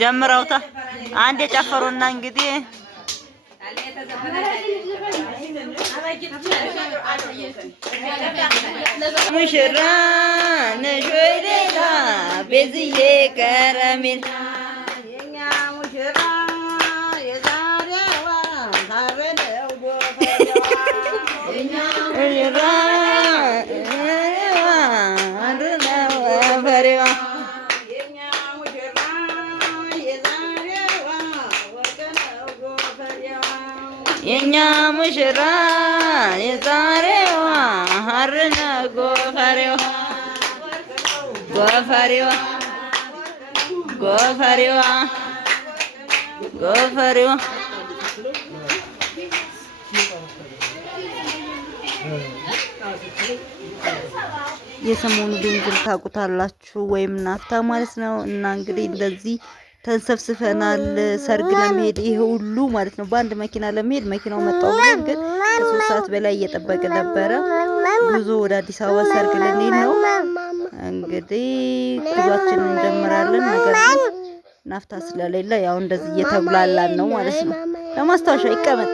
ጀምረውታ አንድ የጨፈሩና እንግዲህ ሙሽራ ነሽ ወይ ሌላ ቤዝዬ ከረሜላ የኛ ሙሽራ የዛሬዋ ታረደው ጎፈሬዋ የኛ ሙሽራ ታረደው ጎፈሬዋ የኛ ሙሽራ የዛሬዋ ወርቅነው ጎፈሬዋ የኛ ሙሽራ የዛሬዋ ሀርነ ጎፈሬዋ ጎፈሬዋ ጎፈሬዋ ጎፈሬዋ የሰሞኑ ድንግል ታውቁታላችሁ ወይም ናፍታ ማለት ነው። እና እንግዲህ እንደዚህ ተንሰፍስፈናል ሰርግ ለመሄድ ይሄ ሁሉ ማለት ነው። በአንድ መኪና ለመሄድ መኪናው መጣው ብለን ግን ከ3 ሰዓት በላይ እየጠበቅን ነበረ። ጉዞ ወደ አዲስ አበባ ሰርግ ልንሄድ ነው። እንግዲህ ጉዟችንን እንጀምራለን። ነገር ግን ናፍታ ስለሌለ ያው እንደዚህ እየተብላላን ነው ማለት ነው። ለማስታወሻ ይቀመጥ።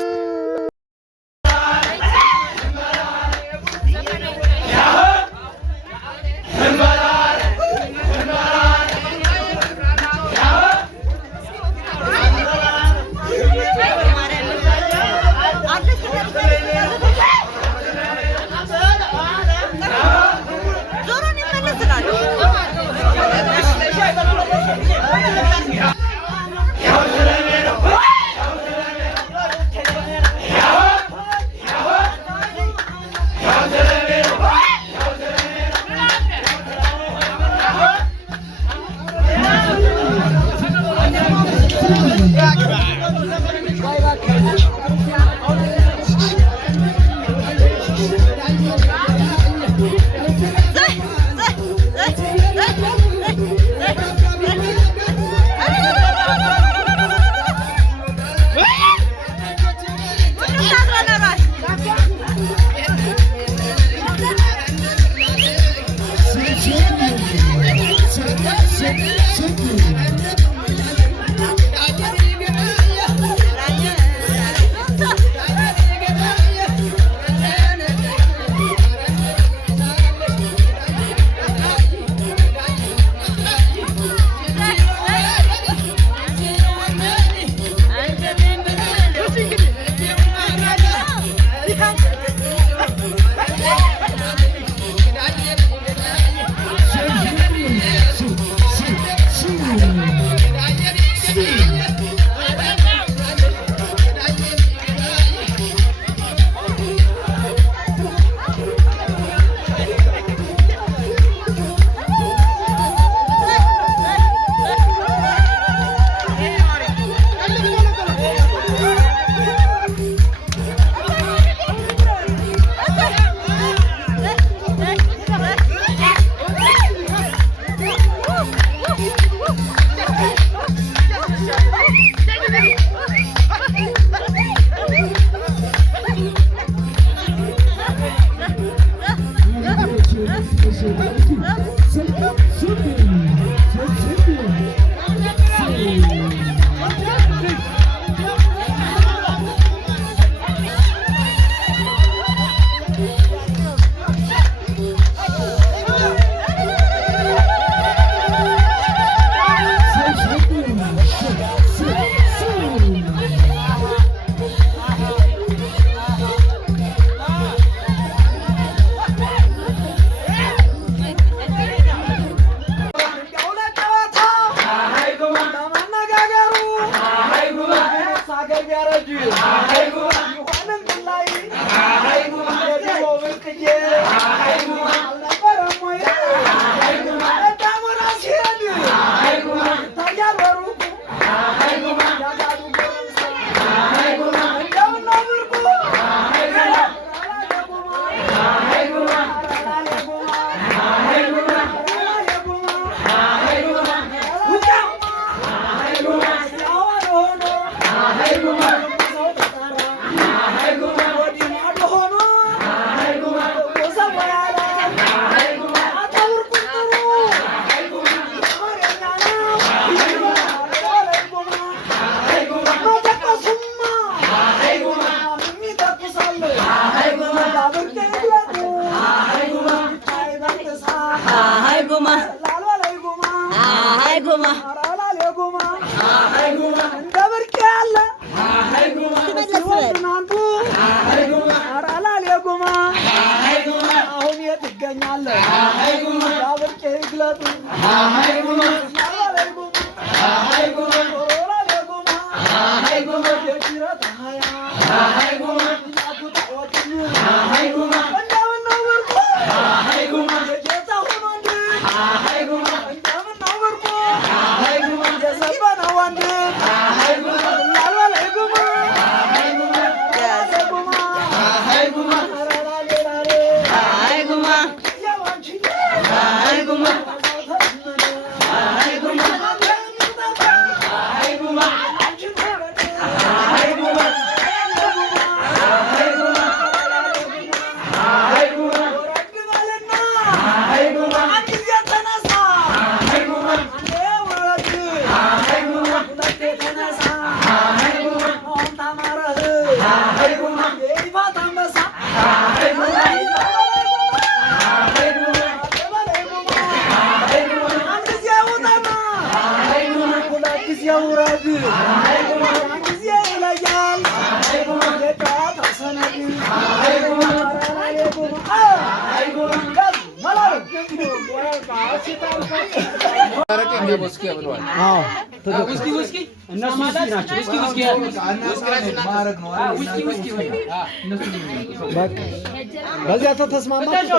በዚያ ተስማማችሁ?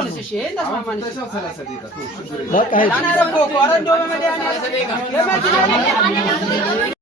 በቃ